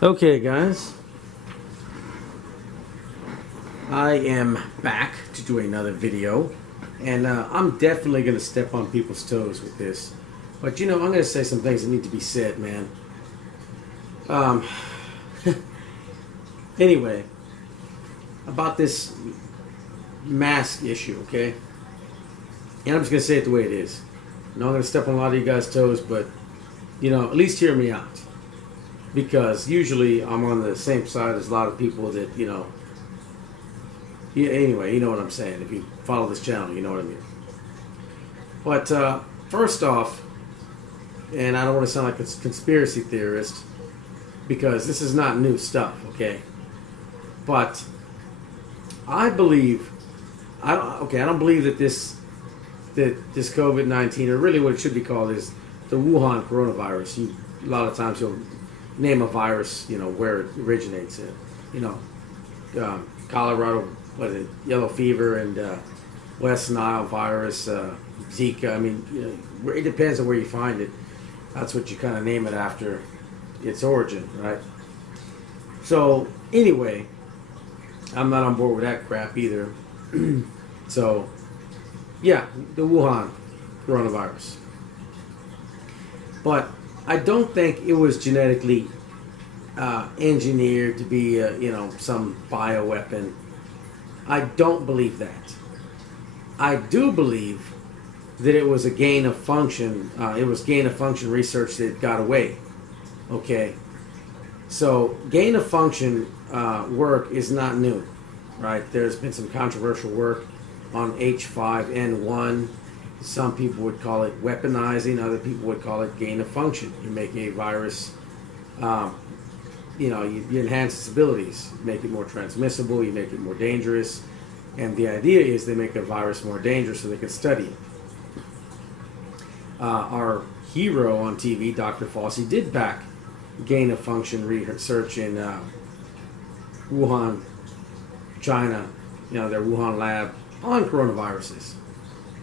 Okay, guys, I am back to do another video, and I'm definitely going to step on people's toes with this. But I'm going to say some things that need to be said, man. Anyway, about this mask issue, okay? And I'm just going to say it the way it is. I'm not going to step on a lot of you guys' toes, but at least hear me out. Because usually I'm on the same side as a lot of people that, anyway, you know what I'm saying. If you follow this channel, you know what I mean. But first off, and I don't want to sound like a conspiracy theorist, because this is not new stuff, okay? But I believe, I don't believe that this COVID-19, or really what it should be called, is the Wuhan coronavirus. A lot of times you'll name a virus, where it originates in. Colorado, what is it, yellow fever, and West Nile virus, Zika. I mean, it depends on where you find it. That's what you kind of name it after its origin, right? So anyway, I'm not on board with that crap either. So yeah, the Wuhan coronavirus. But I don't think it was genetically engineered to be, some bioweapon. I don't believe that. I do believe that it was a gain of function. It was gain of function research that got away. Okay. So gain of function work is not new, right? There's been some controversial work on H5N1. Some people would call it weaponizing. Other people would call it gain of function. You make a virus, you enhance its abilities, make it more transmissible, you make it more dangerous. And the idea is they make a virus more dangerous so they can study it. Our hero on TV, Dr. Fauci, did back gain of function research in Wuhan, China, their Wuhan lab on coronaviruses.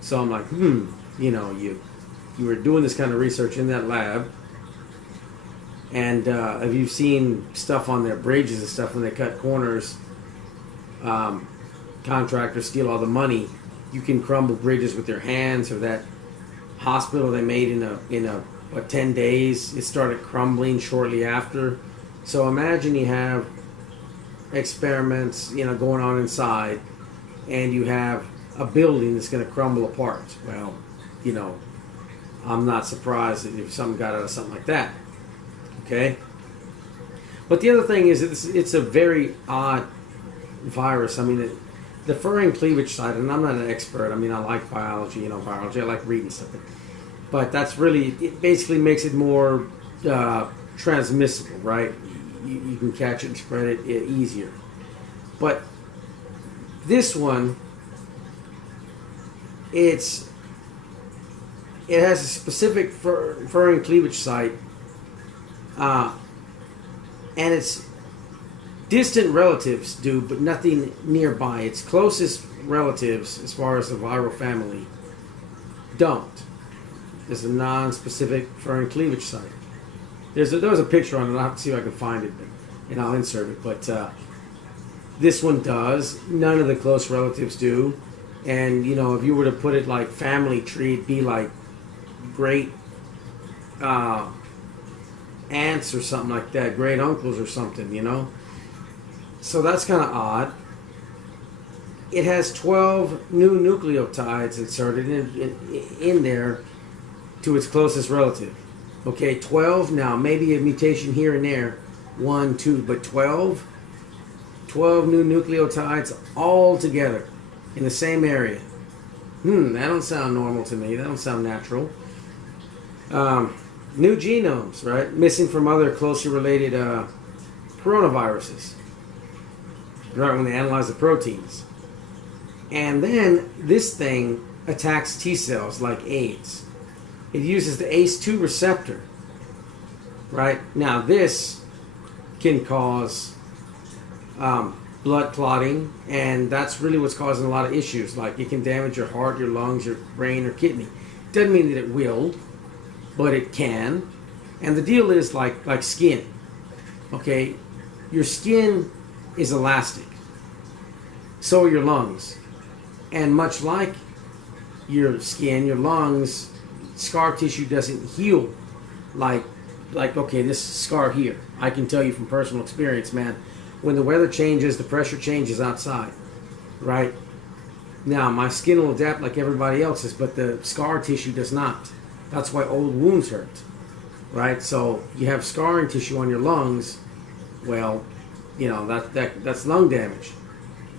So I'm like, you were doing this kind of research in that lab, and have you seen stuff on their bridges and stuff when they cut corners? Contractors steal all the money. You can crumble bridges with your hands, or that hospital they made in 10 days, it started crumbling shortly after. So imagine you have experiments, going on inside, and you have a building that's going to crumble apart. Well, I'm not surprised if something got out of something like that. Okay? But the other thing is it's a very odd virus. I mean, the furin cleavage site, and I'm not an expert. I mean, I like biology, biology. I like reading stuff. But that's really, it basically makes it more transmissible, right? You can catch it and spread it easier. But this one, it has a specific furin cleavage site, and its distant relatives do, but nothing nearby. Its closest relatives, as far as the viral family, don't. There's a non-specific furin cleavage site. There was a picture on it. I'll have to see if I can find it, and I'll insert it. But this one does. None of the close relatives do. And, if you were to put it like family tree, it'd be like great aunts or something like that, great uncles or something, So that's kind of odd. It has 12 new nucleotides inserted in there to its closest relative. Okay, 12 now, maybe a mutation here and there, 1, 2, but 12 new nucleotides all together in the same area. That don't sound normal to me. That don't sound natural. New genomes, right? Missing from other closely related coronaviruses. Right, when they analyze the proteins. And then this thing attacks T cells like AIDS. It uses the ACE2 receptor. Right? Now this can cause blood clotting, and that's really what's causing a lot of issues. Like, it can damage your heart, your lungs, your brain, or kidney. Doesn't mean that it will, but it can. And the deal is like skin. Okay, your skin is elastic. So are your lungs. And much like your skin, your lungs, scar tissue doesn't heal like okay, this scar here. I can tell you from personal experience, man. When the weather changes, the pressure changes outside, right? Now, my skin will adapt like everybody else's, but the scar tissue does not. That's why old wounds hurt, right? So you have scarring tissue on your lungs. Well, you know, that's lung damage.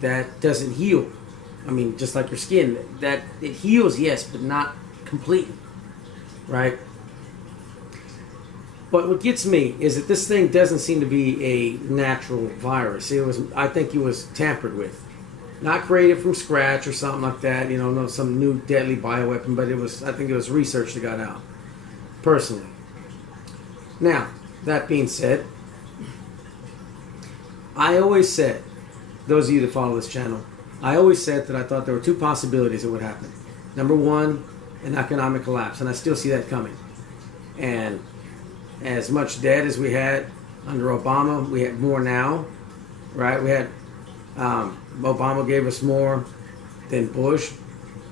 That doesn't heal. I mean, just like your skin, that it heals, yes, but not completely, right? But what gets me is that this thing doesn't seem to be a natural virus. I think it was tampered with, not created from scratch or something like that. You know, no some new deadly bioweapon, but I think it was research that got out. Personally. Now, that being said, I always said, those of you that follow this channel, I always said that I thought there were two possibilities that would happen. Number one, an economic collapse, and I still see that coming. And as much debt as we had under Obama, we have more now, right? We had Obama gave us more than Bush,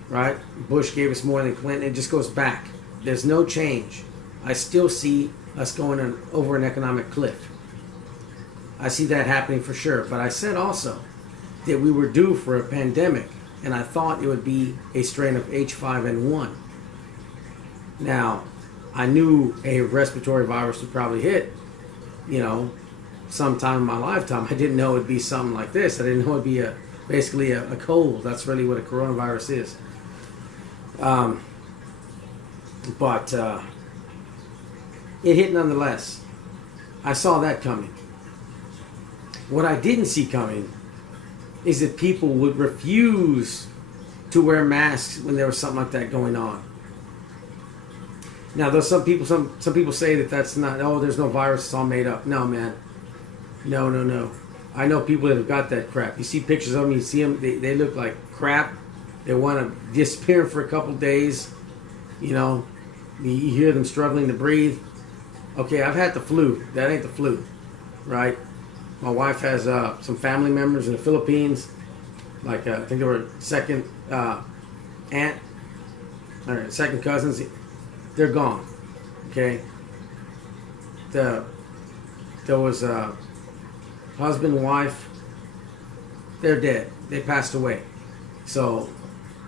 right? Bush gave us more than Clinton. It just goes back. There's no change. I still see us going over an economic cliff. I see that happening for sure. But I said also that we were due for a pandemic, and I thought it would be a strain of H5N1. Now, I knew a respiratory virus would probably hit, you know, sometime in my lifetime. I didn't know it'd be something like this. I didn't know it'd be basically a cold. That's really what a coronavirus is. But it hit nonetheless. I saw that coming. What I didn't see coming is that people would refuse to wear masks when there was something like that going on. Now, there's some people say that that's not, oh, there's no virus, it's all made up. No, man. No. I know people that have got that crap. You see pictures of them, you see them, they look like crap. They want to disappear for a couple days. You know, you hear them struggling to breathe. Okay, I've had the flu. That ain't the flu, right? My wife has some family members in the Philippines. Like, I think they were second aunt, or second cousins. They're gone. Okay. There was a husband, wife. They're dead. They passed away. So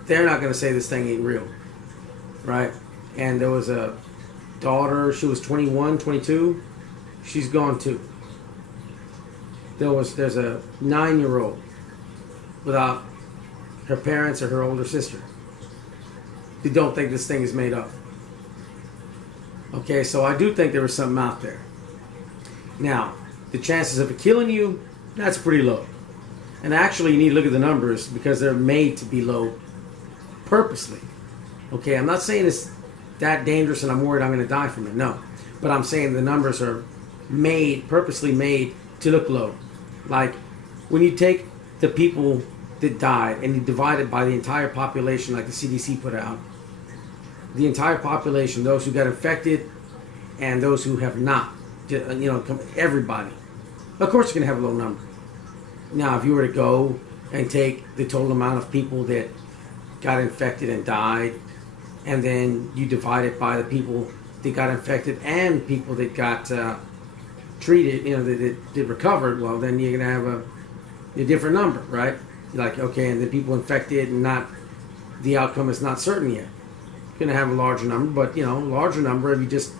they're not going to say this thing ain't real, right? And there was a daughter. She was 21, 22. She's gone too. There's a 9-year-old without her parents or her older sister. They don't think this thing is made up. Okay, so I do think there was something out there. Now, the chances of it killing you, that's pretty low. And actually, you need to look at the numbers because they're made to be low purposely. Okay, I'm not saying it's that dangerous and I'm worried I'm going to die from it. No. But I'm saying the numbers are purposely made to look low. Like, when you take the people that died and you divide it by the entire population like the CDC put out, the entire population, those who got infected and those who have not, you know, everybody. Of course, you're going to have a low number. Now, if you were to go and take the total amount of people that got infected and died, and then you divide it by the people that got infected and people that got treated, you know, that recovered, well, then you're going to have a different number, right? Like, okay, and the people infected and not, the outcome is not certain yet. Going to have a larger number, but you know, larger number if you just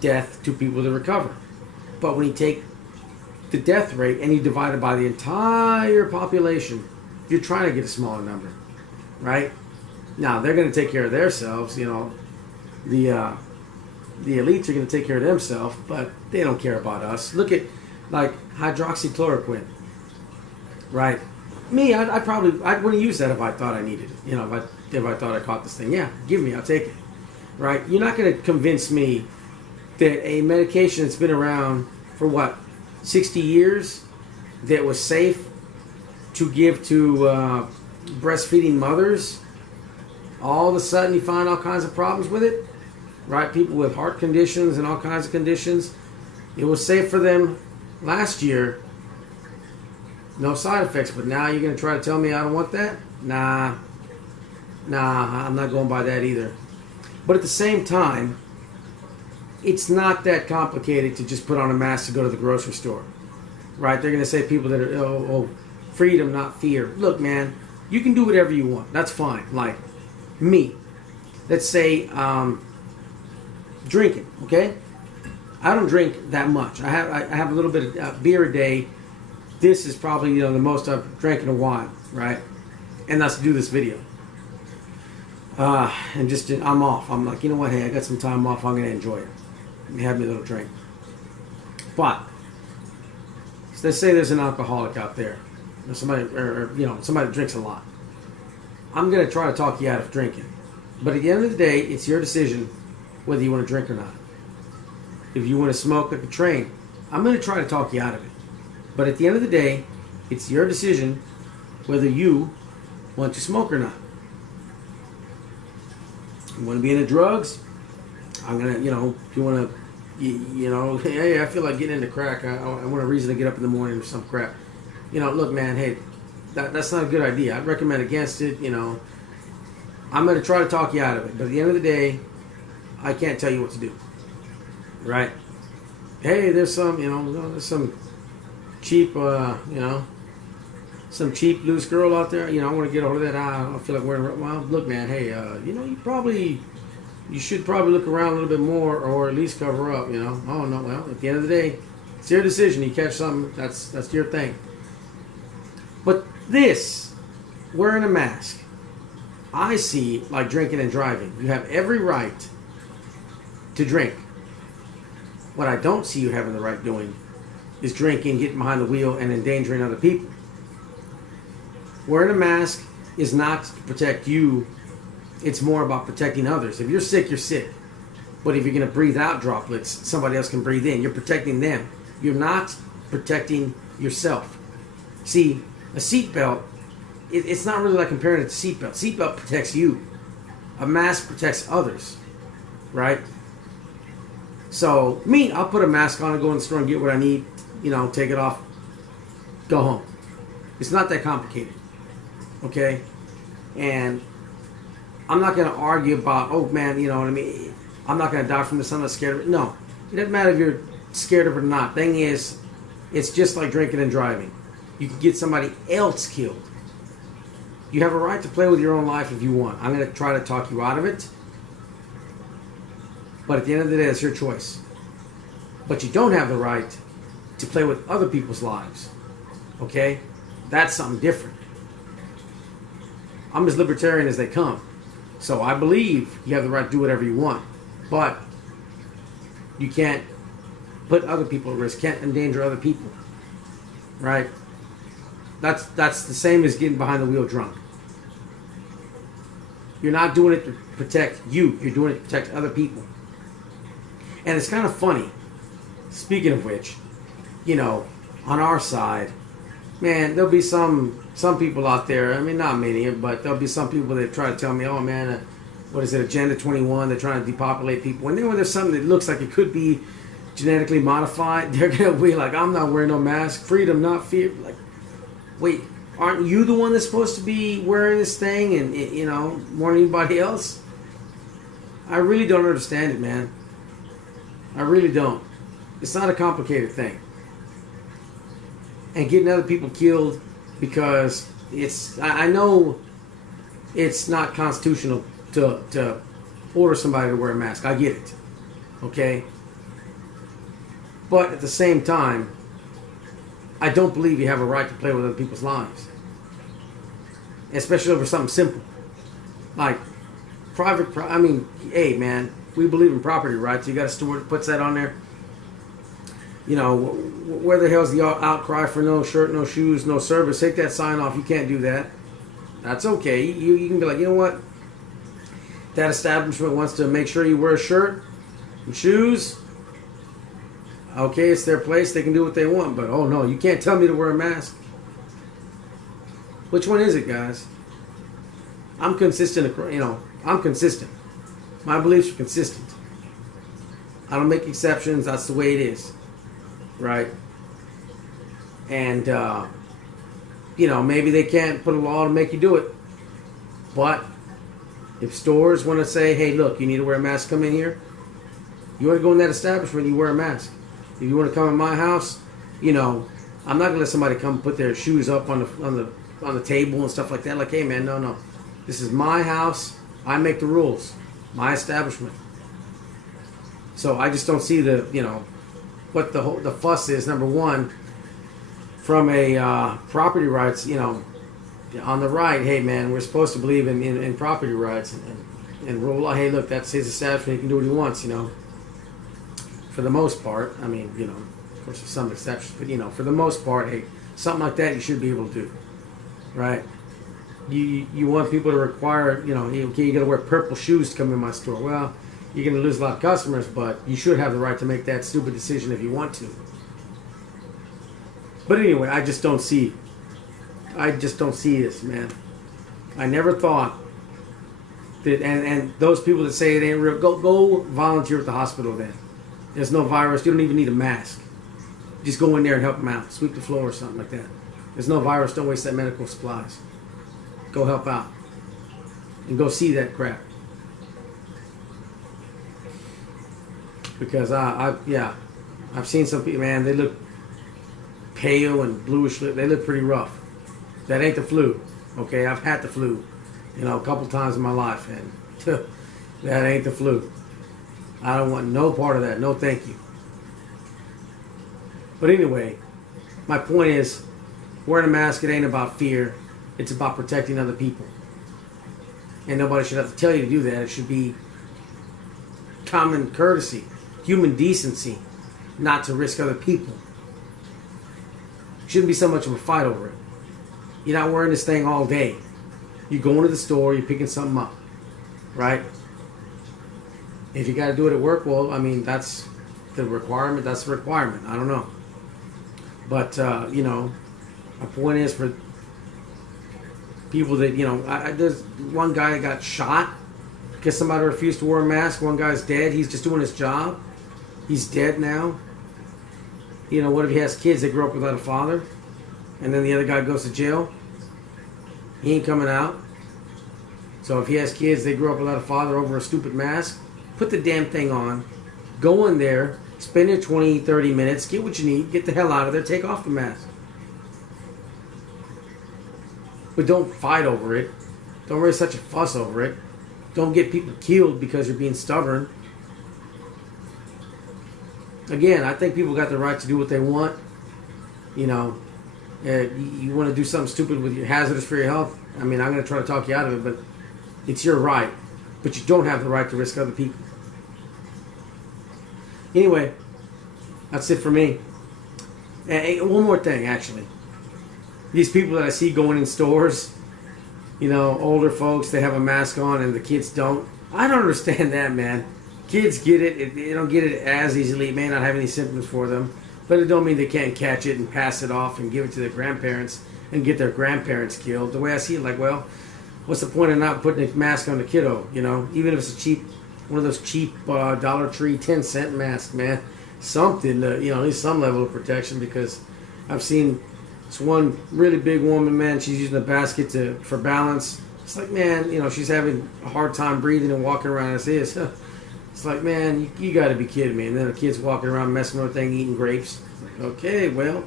death to people that recover. But when you take the death rate and you divide it by the entire population, you're trying to get a smaller number, right? Now they're going to take care of themselves. You know, the elites are going to take care of themselves, but they don't care about us. Look at like hydroxychloroquine, right? Me, I wouldn't use that if I thought I needed it. You know, if I thought I caught this thing, yeah, give me, I'll take it. Right? You're not going to convince me that a medication that's been around for what, 60 years, that was safe to give to breastfeeding mothers, all of a sudden you find all kinds of problems with it, right? People with heart conditions and all kinds of conditions. It was safe for them last year, no side effects, but now you're going to try to tell me I don't want that? Nah, I'm not going by that either. But at the same time, it's not that complicated to just put on a mask to go to the grocery store, right? They're going to say people that are, freedom, not fear. Look, man, you can do whatever you want. That's fine. Like me, let's say drinking, okay? I don't drink that much. I have a little bit of beer a day. This is probably the most I've drank in a while, right? And that's to do this video. And just I'm off. I'm like, you know what? Hey, I got some time off. I'm gonna enjoy it. Have me a little drink. But so let's say there's an alcoholic out there, or somebody, or somebody that drinks a lot. I'm gonna try to talk you out of drinking. But at the end of the day, it's your decision whether you want to drink or not. If you want to smoke like a train, I'm gonna try to talk you out of it. But at the end of the day, it's your decision whether you want to smoke or not. You want to be into drugs? I'm gonna, if you want to, hey, I feel like getting into crack. I want a reason to get up in the morning or some crap. Look, man, hey, that's not a good idea. I'd recommend against it. I'm gonna try to talk you out of it. But at the end of the day, I can't tell you what to do. Right? Hey, there's some cheap, some cheap loose girl out there. I want to get hold of that. I don't feel like wearing. Well, look, man. Hey, you should probably look around a little bit more, or at least cover up. Oh no. Well, at the end of the day, it's your decision. You catch something, that's your thing. But this, wearing a mask, I see like drinking and driving. You have every right to drink. What I don't see you having the right doing is drinking, getting behind the wheel, and endangering other people. Wearing a mask is not to protect you. It's more about protecting others. If you're sick, you're sick. But if you're going to breathe out droplets, somebody else can breathe in. You're protecting them. You're not protecting yourself. See, a seatbelt, it's not really like comparing it to seatbelt. Seatbelt protects you. A mask protects others, right? So, me, I'll put a mask on and go in the store and get what I need, take it off, go home. It's not that complicated, okay? And I'm not going to argue about, oh, man, you know what I mean? I'm not going to die from this. I'm not scared of it. No, it doesn't matter if you're scared of it or not. Thing is, it's just like drinking and driving. You can get somebody else killed. You have a right to play with your own life if you want. I'm going to try to talk you out of it. But at the end of the day, it's your choice. But you don't have the right to play with other people's lives. Okay? That's something different. I'm as libertarian as they come. So I believe you have the right to do whatever you want. But you can't put other people at risk. Can't endanger other people. Right? That's the same as getting behind the wheel drunk. You're not doing it to protect you. You're doing it to protect other people. And it's kind of funny. Speaking of which, on our side, man, there'll be some people out there. I mean, not many, but there'll be some people that try to tell me, oh man, what is it, Agenda 21? They're trying to depopulate people. And then when there's something that looks like it could be genetically modified, they're gonna be like, I'm not wearing no mask. Freedom, not fear. Like, wait, aren't you the one that's supposed to be wearing this thing and more than anybody else? I really don't understand it, man. I really don't. It's not a complicated thing. And getting other people killed because I know it's not constitutional to order somebody to wear a mask. I get it. Okay? But at the same time, I don't believe you have a right to play with other people's lives. Especially over something simple. Like hey man, we believe in property rights. You got a store that puts that on there. Where the hell's the outcry for no shirt, no shoes, no service? Take that sign off. You can't do that. That's okay. You can be like, you know what? That establishment wants to make sure you wear a shirt and shoes. Okay, it's their place. They can do what they want. But, oh, no, you can't tell me to wear a mask. Which one is it, guys? I'm consistent. I'm consistent. My beliefs are consistent. I don't make exceptions. That's the way it is. Right? And, you know, maybe they can't put a law to make you do it. But if stores want to say, hey, look, you need to wear a mask, come in here. You want to go in that establishment, you wear a mask. If you want to come in my house, you know, I'm not going to let somebody come put their shoes up on the table and stuff like that. Like, hey, man, no. This is my house. I make the rules. My establishment. So I just don't see the, you know, what the fuss is. Number one, from a property rights, you know, on the right, hey, man, we're supposed to believe in property rights and rule law. Hey, look, that's his establishment. He can do what he wants, you know. For the most part, I mean, you know, of course, there's some exceptions, but, you know, for the most part, hey, something like that you should be able to do, right? You want people to require, you know, okay, you got to wear purple shoes to come in my store. Well, you're going to lose a lot of customers, but you should have the right to make that stupid decision if you want to. But anyway, I just don't see this, man. I never thought that, and those people that say it ain't real, go volunteer at the hospital then. There's no virus. You don't even need a mask. Just go in there and help them out. Sweep the floor or something like that. There's no virus. Don't waste that medical supplies. Go help out. And go see that crap. Because I've seen some people, man, they look pale and bluish. They look pretty rough. That ain't the flu. Okay, I've had the flu, you know, a couple times in my life, and that ain't the flu. I don't want no part of that. No, thank you. But anyway, my point is, wearing a mask, it ain't about fear. It's about protecting other people. And nobody should have to tell you to do that. It should be common courtesy, human decency, not to risk other people. Shouldn't be so much of a fight over it. You're not wearing this thing all day. You go into the store, you're picking something up, right? If you got to do it at work, well, I mean, that's the requirement. That's the requirement. I don't know. But, you know, my point is for people that, you know, there's one guy that got shot because somebody refused to wear a mask. One guy's dead. He's just doing his job. He's dead now. You know, what if he has kids that grew up without a father? And then the other guy goes to jail? He ain't coming out. So if he has kids, they grew up without a father over a stupid mask, put the damn thing on, go in there, spend your 20, 30 minutes, get what you need, get the hell out of there, take off the mask. But don't fight over it. Don't raise such a fuss over it. Don't get people killed because you're being stubborn. Again, I think people got the right to do what they want. You know, you want to do something stupid with your hazardous for your health, I mean, I'm going to try to talk you out of it, but it's your right. But you don't have the right to risk other people. Anyway, that's it for me. And one more thing, actually. These people that I see going in stores, you know, older folks, they have a mask on and the kids don't. I don't understand that, man. Kids get it. They don't get it as easily. It may not have any symptoms for them. But it don't mean they can't catch it and pass it off and give it to their grandparents and get their grandparents killed. The way I see it, like, well, what's the point of not putting a mask on the kiddo, you know? Even if it's a cheap, one of those cheap Dollar Tree 10-cent masks, man. Something, you know, at least some level of protection, because I've seen this one really big woman, man, she's using a basket for balance. It's like, man, you know, she's having a hard time breathing and walking around as is. It's like, man, you got to be kidding me. And then the kid's walking around messing with the thing, eating grapes. It's like, okay, well,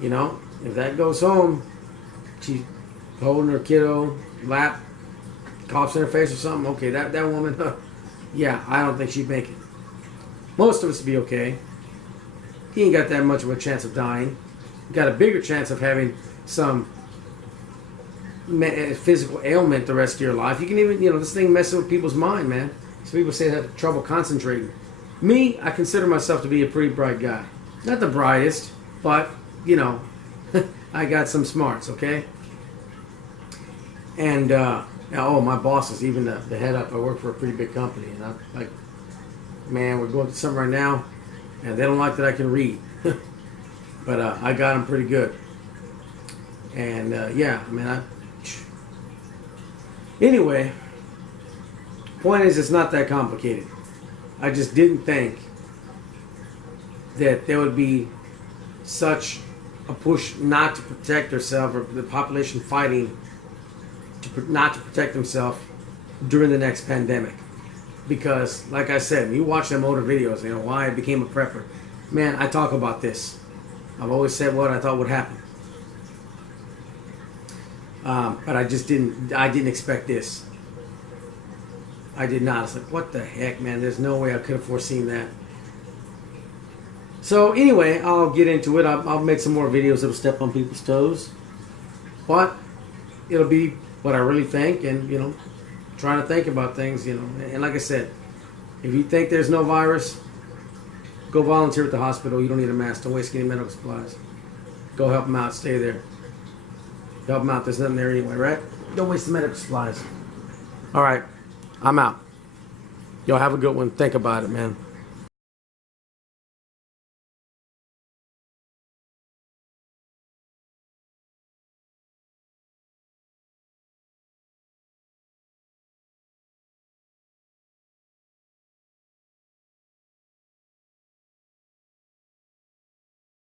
you know, if that goes home, she's holding her kiddo, lap, coughs in her face or something. Okay, that woman, yeah, I don't think she'd make it. Most of us would be okay. He ain't got that much of a chance of dying. Got a bigger chance of having some physical ailment the rest of your life. You can even, you know, this thing messes with people's mind, man. Some people say they have trouble concentrating. Me, I consider myself to be a pretty bright guy. Not the brightest, but, you know, I got some smarts, okay? And, my boss is even the head up. I work for a pretty big company, and I'm like, man, we're going through something right now, and they don't like that I can read. But I got them pretty good. And, anyway, point is, it's not that complicated. I just didn't think that there would be such a push not to protect herself, or the population fighting not to protect themselves during the next pandemic. Because, like I said, you watch them older videos, you know, why I became a prepper. Man, I talk about this. I've always said what I thought would happen. But I just didn't expect this. I did not. It's like, what the heck, man? There's no way I could have foreseen that. So anyway, I'll get into it. I'll make some more videos that'll step on people's toes. But it'll be what I really think, and, you know, trying to think about things, you know. And like I said, if you think there's no virus, go volunteer at the hospital. You don't need a mask. Don't waste any medical supplies. Go help them out. Stay there. Help them out. There's nothing there anyway, right? Don't waste the medical supplies. All right. I'm out. Y'all have a good one. Think about it, man.